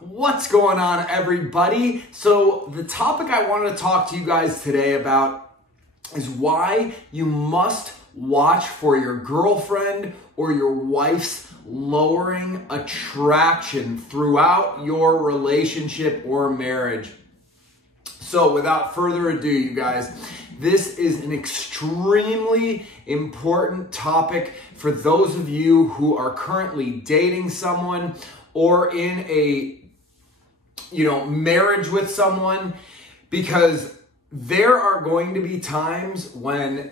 What's going on, everybody? So the topic I wanted to talk to you guys today about is why you must watch for your girlfriend or your wife's lowering attraction throughout your relationship or marriage. So without further ado, you guys, this is an extremely important topic for those of you who are currently dating someone or in a marriage with someone, because there are going to be times when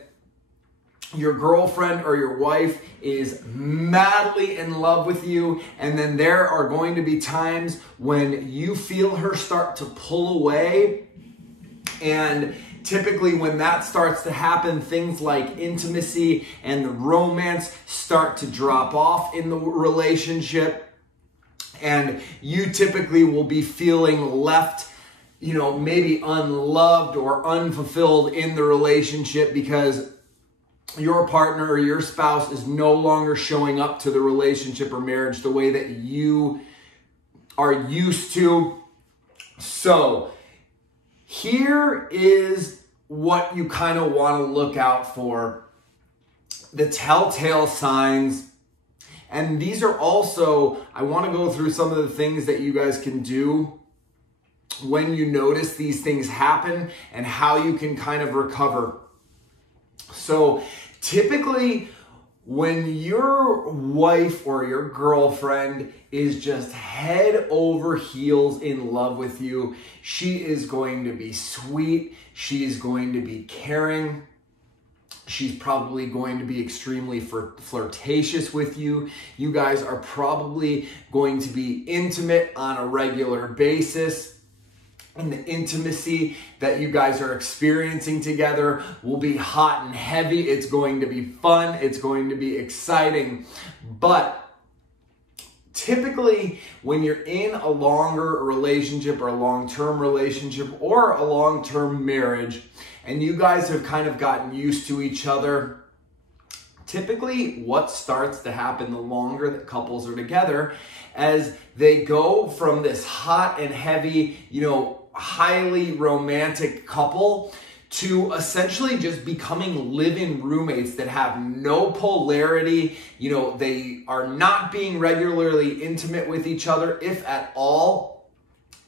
your girlfriend or your wife is madly in love with you, and then there are going to be times when you feel her start to pull away. And typically when that starts to happen, things like intimacy and the romance start to drop off in the relationship. And you typically will be feeling left, maybe unloved or unfulfilled in the relationship because your partner or your spouse is no longer showing up to the relationship or marriage the way that you are used to. So here is what you kind of want to look out for, the telltale signs. And these are also, I want to go through some of the things that you guys can do when you notice these things happen and how you can kind of recover. So typically when your wife or your girlfriend is just head over heels in love with you, she is going to be sweet, she is going to be caring, she's probably going to be extremely flirtatious with you. You guys are probably going to be intimate on a regular basis. And the intimacy that you guys are experiencing together will be hot and heavy. It's going to be fun. It's going to be exciting. But typically, when you're in a longer relationship or a long-term relationship or a long-term marriage, and you guys have kind of gotten used to each other, typically what starts to happen the longer that couples are together, as they go from this hot and heavy, highly romantic couple to essentially just becoming live-in roommates that have no polarity. They are not being regularly intimate with each other, if at all.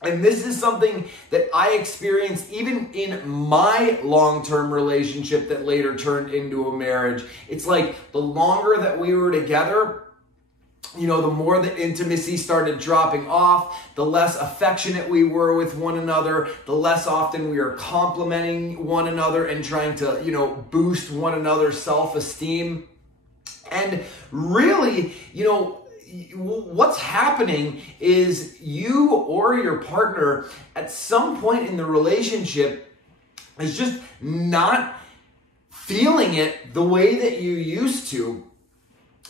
And this is something that I experienced even in my long-term relationship that later turned into a marriage. It's like the longer that we were together, the more the intimacy started dropping off, the less affectionate we were with one another, the less often we are complimenting one another and trying to, boost one another's self-esteem. And really, what's happening is you or your partner at some point in the relationship is just not feeling it the way that you used to.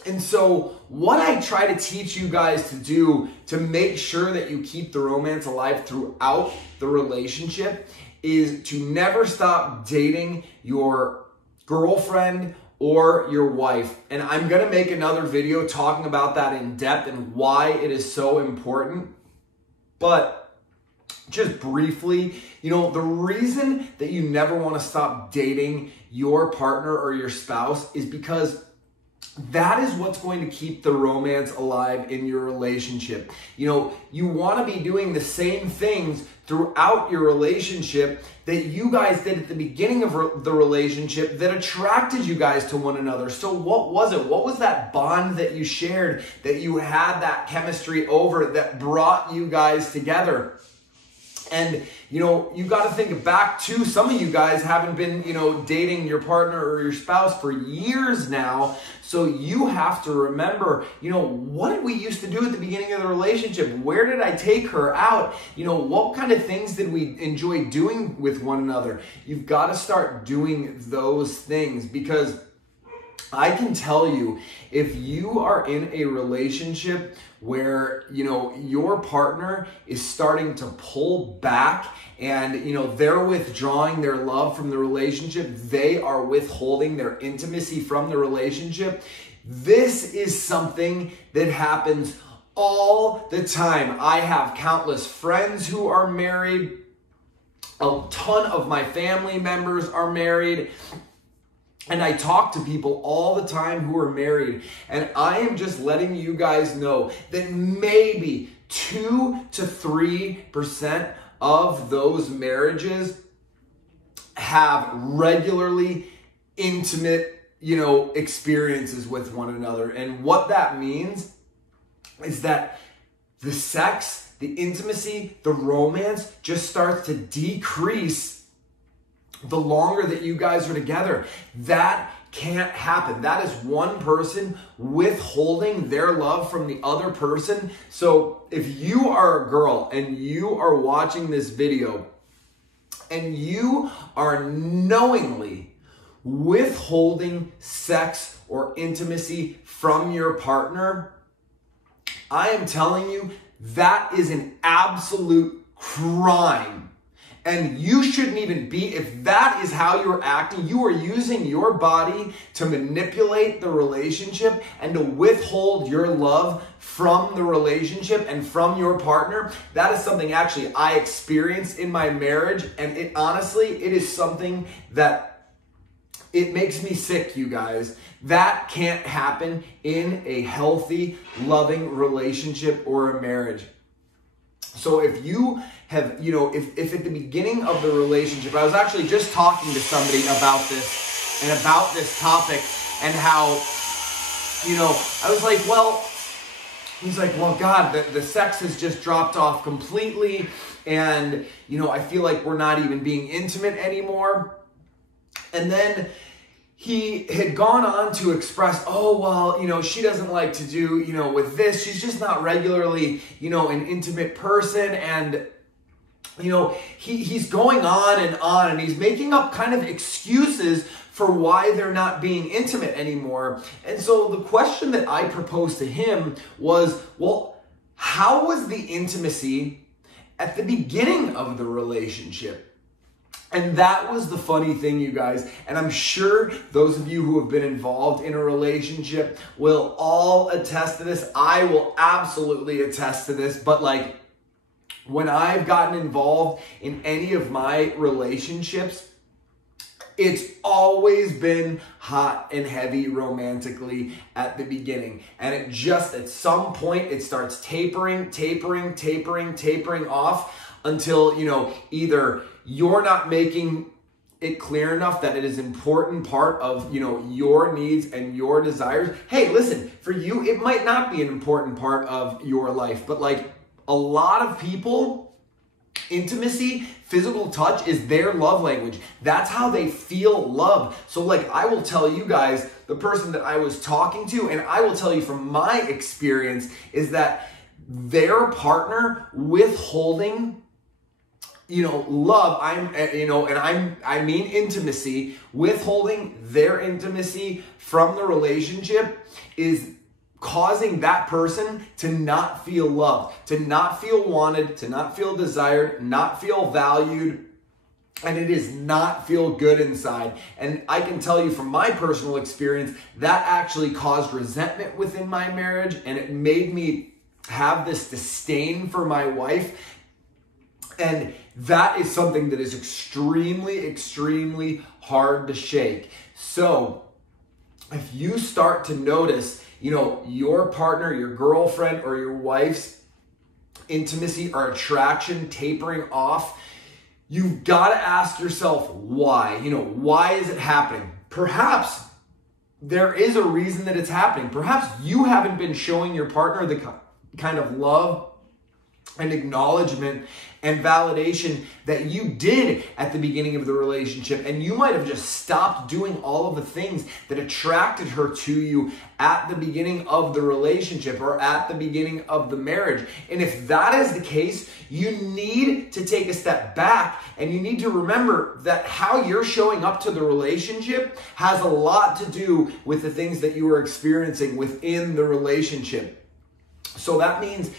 And so what I try to teach you guys to do to make sure that you keep the romance alive throughout the relationship is to never stop dating your girlfriend or your wife. And I'm going to make another video talking about that in depth and why it is so important. But just briefly, the reason that you never want to stop dating your partner or your spouse is because that is what's going to keep the romance alive in your relationship. You want to be doing the same things throughout your relationship that you guys did at the beginning of the relationship that attracted you guys to one another. So what was it? What was that bond that you shared, that you had that chemistry over, that brought you guys together? And, you got to think back to some of you guys haven't been, dating your partner or your spouse for years now. So you have to remember, what did we used to do at the beginning of the relationship? Where did I take her out? What kind of things did we enjoy doing with one another? You've got to start doing those things, because I can tell you, if you are in a relationship where, your partner is starting to pull back and, they're withdrawing their love from the relationship, they are withholding their intimacy from the relationship, this is something that happens all the time. I have countless friends who are married. A ton of my family members are married. And I talk to people all the time who are married. And I am just letting you guys know that maybe 2 to 3% of those marriages have regularly intimate, experiences with one another. And what that means is that the sex, the intimacy, the romance just starts to decrease the longer that you guys are together. That can't happen. That is one person withholding their love from the other person. So if you are a girl and you are watching this video and you are knowingly withholding sex or intimacy from your partner, I am telling you, that is an absolute crime. And you shouldn't even be, if that is how you're acting, you are using your body to manipulate the relationship and to withhold your love from the relationship and from your partner. That is something actually I experienced in my marriage, and it is something that it makes me sick, you guys. That can't happen in a healthy, loving relationship or a marriage. So if you have, if at the beginning of the relationship, I was actually just talking to somebody about this and about this topic and how, I was like, he's like, well, God, the sex has just dropped off completely. And, I feel like we're not even being intimate anymore. And then he had gone on to express, she doesn't like to do, with this. She's just not regularly, an intimate person. And, he's going on, and he's making up kind of excuses for why they're not being intimate anymore. And so the question that I proposed to him was, well, how was the intimacy at the beginning of the relationship? And that was the funny thing, you guys. And I'm sure those of you who have been involved in a relationship will all attest to this. I will absolutely attest to this. But when I've gotten involved in any of my relationships, it's always been hot and heavy romantically at the beginning. And it just, at some point, it starts tapering off until, either you're not making it clear enough that it is an important part of, your needs and your desires. Hey, listen, for you, it might not be an important part of your life, but a lot of people, intimacy, physical touch is their love language. That's how they feel love. So I will tell you guys, the person that I was talking to, and I will tell you from my experience, is that their partner withholding love, I mean intimacy, withholding their intimacy from the relationship is causing that person to not feel loved, to not feel wanted, to not feel desired, not feel valued, and it is not feel good inside. And I can tell you from my personal experience, that actually caused resentment within my marriage, and it made me have this disdain for my wife. And that is something that is extremely, extremely hard to shake. So if you start to notice, your partner, your girlfriend, or your wife's intimacy or attraction tapering off, you've got to ask yourself why. Why is it happening? Perhaps there is a reason that it's happening. Perhaps you haven't been showing your partner the kind of love and acknowledgement and validation that you did at the beginning of the relationship, and you might have just stopped doing all of the things that attracted her to you at the beginning of the relationship or at the beginning of the marriage. And if that is the case, you need to take a step back, and you need to remember that how you're showing up to the relationship has a lot to do with the things that you are experiencing within the relationship. So that means,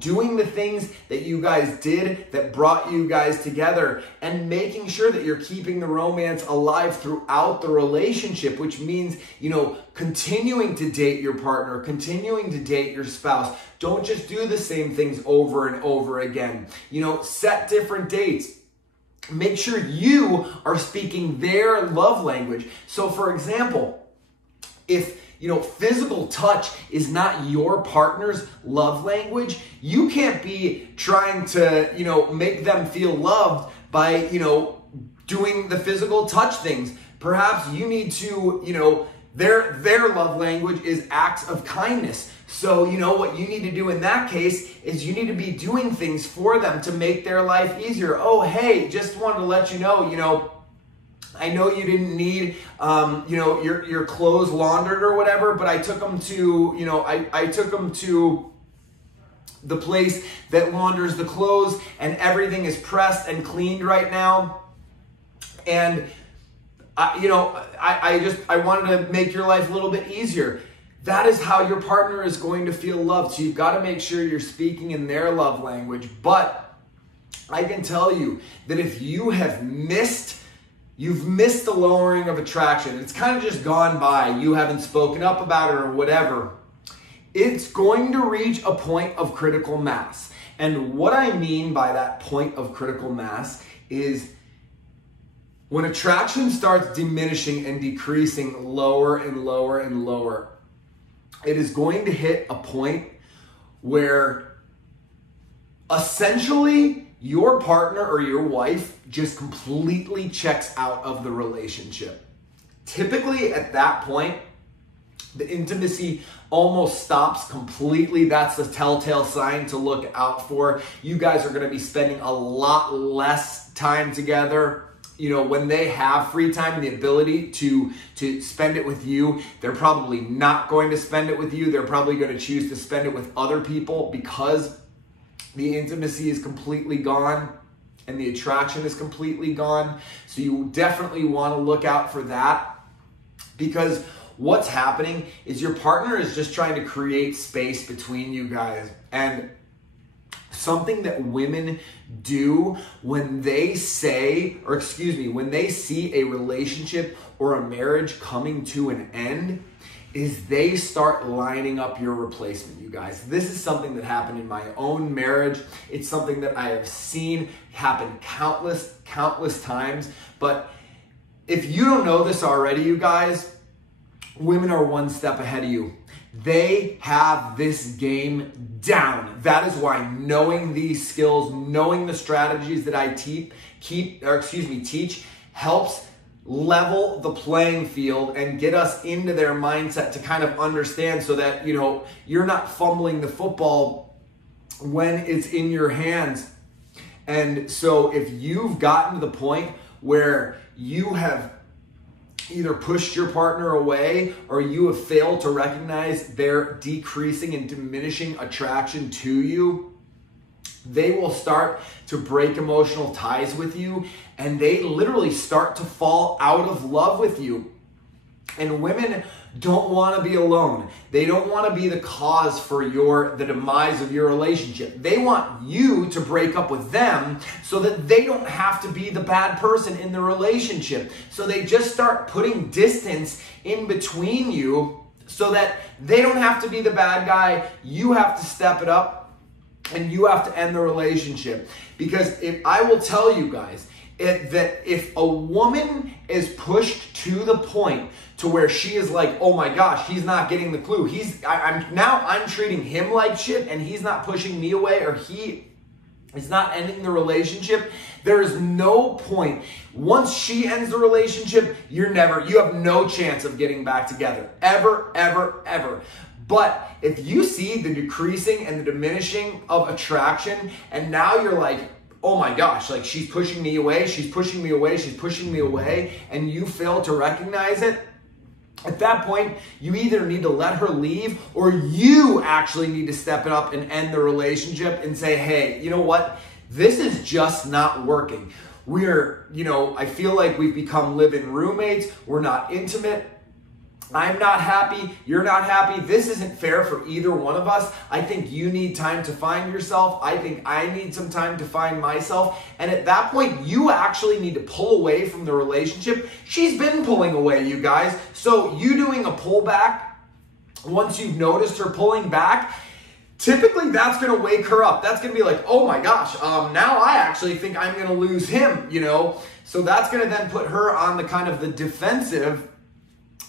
doing the things that you guys did that brought you guys together and making sure that you're keeping the romance alive throughout the relationship, which means, continuing to date your partner, continuing to date your spouse. Don't just do the same things over and over again. Set different dates. Make sure you are speaking their love language. So for example, if physical touch is not your partner's love language, you can't be trying to, make them feel loved by, doing the physical touch things. Perhaps you need to, their love language is acts of kindness. So, what you need to do in that case is you need to be doing things for them to make their life easier. Oh, hey, just wanted to let you know, I know you didn't need, your clothes laundered or whatever, but I took them to, I took them to the place that launders the clothes, and everything is pressed and cleaned right now. And, I wanted to make your life a little bit easier. That is how your partner is going to feel loved. So you've got to make sure you're speaking in their love language. But I can tell you that if you have you've missed the lowering of attraction, it's kind of just gone by, you haven't spoken up about it or whatever, it's going to reach a point of critical mass. And what I mean by that point of critical mass is when attraction starts diminishing and decreasing lower and lower and lower, it is going to hit a point where essentially your partner or your wife just completely checks out of the relationship. Typically at that point, the intimacy almost stops completely. That's the telltale sign to look out for. You guys are going to be spending a lot less time together. When they have free time and the ability to spend it with you, they're probably not going to spend it with you. They're probably going to choose to spend it with other people because the intimacy is completely gone and the attraction is completely gone. So you definitely want to look out for that, because what's happening is your partner is just trying to create space between you guys. And something that women do when they when they see a relationship or a marriage coming to an end is they start lining up your replacement, you guys. This is something that happened in my own marriage. It's something that I have seen happen countless times. But if you don't know this already, you guys, women are one step ahead of you. They have this game down. That is why knowing these skills, knowing the strategies that I teach helps level the playing field and get us into their mindset to kind of understand so that, you're not fumbling the football when it's in your hands. And so if you've gotten to the point where you have either pushed your partner away or you have failed to recognize their decreasing and diminishing attraction to you, they will start to break emotional ties with you, and they literally start to fall out of love with you. And women don't want to be alone. They don't want to be the cause for the demise of your relationship. They want you to break up with them so that they don't have to be the bad person in the relationship. So they just start putting distance in between you so that they don't have to be the bad guy. You have to step it up and you have to end the relationship. Because I will tell you guys, that if a woman is pushed to the point to where she is like, oh my gosh, he's not getting the clue. I'm treating him like shit and he's not pushing me away, or he is not ending the relationship. There is no point. Once she ends the relationship, you have no chance of getting back together. Ever, ever, ever. But if you see the decreasing and the diminishing of attraction, and now you're like, oh my gosh, like she's pushing me away, she's pushing me away, she's pushing me away, and you fail to recognize it, at that point, you either need to let her leave or you actually need to step it up and end the relationship and say, hey, you know what? This is just not working. I feel like we've become live-in roommates. We're not intimate. I'm not happy, you're not happy. This isn't fair for either one of us. I think you need time to find yourself. I think I need some time to find myself. And at that point, you actually need to pull away from the relationship. She's been pulling away, you guys. So you doing a pullback, once you've noticed her pulling back, typically that's going to wake her up. That's going to be like, oh my gosh, now I actually think I'm going to lose him, you know? So that's going to then put her on the kind of the defensive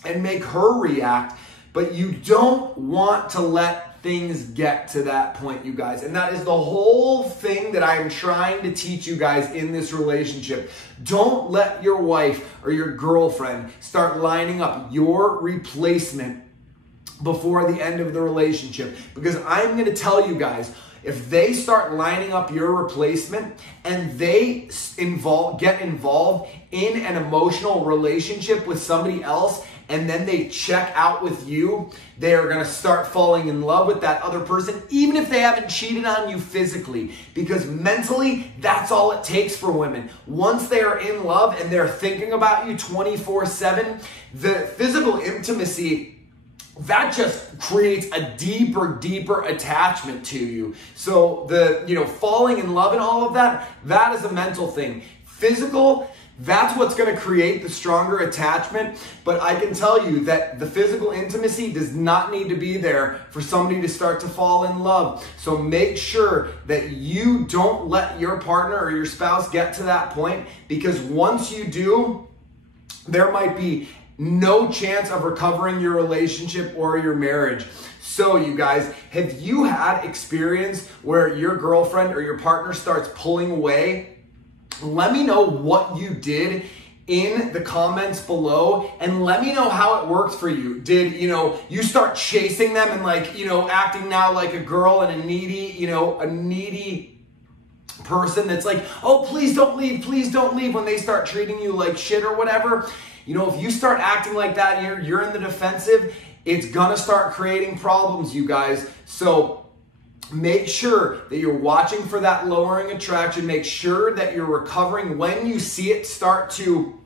and make her react, but you don't want to let things get to that point, you guys. And that is the whole thing that I am trying to teach you guys in this relationship. Don't let your wife or your girlfriend start lining up your replacement before the end of the relationship, because I'm going to tell you guys, if they start lining up your replacement and they get involved in an emotional relationship with somebody else, and then they check out with you, they are going to start falling in love with that other person, even if they haven't cheated on you physically. Because mentally, that's all it takes for women. Once they are in love and they're thinking about you 24/7, the physical intimacy, that just creates a deeper attachment to you. So falling in love and all of that, that is a mental thing. Physical, that's what's going to create the stronger attachment. But I can tell you that the physical intimacy does not need to be there for somebody to start to fall in love. So make sure that you don't let your partner or your spouse get to that point, because once you do, there might be no chance of recovering your relationship or your marriage. So you guys, have you had experience where your girlfriend or your partner starts pulling away? Let me know what you did in the comments below, and let me know how it worked for you. Did you start chasing them and acting now like a girl and a needy person that's like, oh, please don't leave, when they start treating you like shit or whatever? If you start acting like that, you're in the defensive, it's gonna start creating problems, you guys. So make sure that you're watching for that lowering attraction. Make sure that you're recovering when you see it start to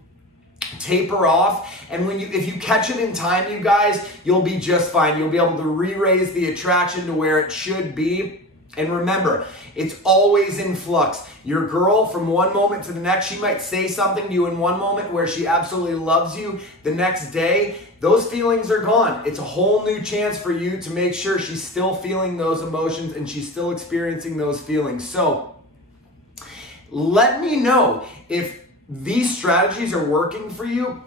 taper off. And if you catch it in time, you guys, you'll be just fine. You'll be able to re-raise the attraction to where it should be. And remember, it's always in flux. Your girl, from one moment to the next, she might say something to you in one moment where she absolutely loves you. The next day, those feelings are gone. It's a whole new chance for you to make sure she's still feeling those emotions and she's still experiencing those feelings. So let me know if these strategies are working for you,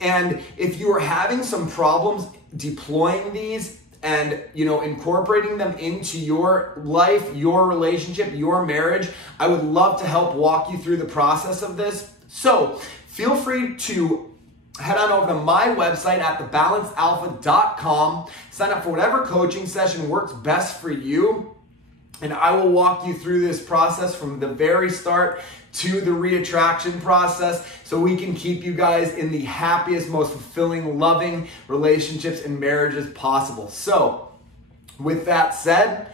and if you are having some problems deploying these and incorporating them into your life, your relationship, your marriage. I would love to help walk you through the process of this. So feel free to head on over to my website at thebalancealpha.com. Sign up for whatever coaching session works best for you, and I will walk you through this process from the very start to the reattraction process, so we can keep you guys in the happiest, most fulfilling, loving relationships and marriages possible. So with that said,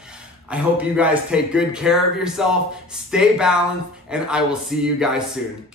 I hope you guys take good care of yourself, stay balanced, and I will see you guys soon.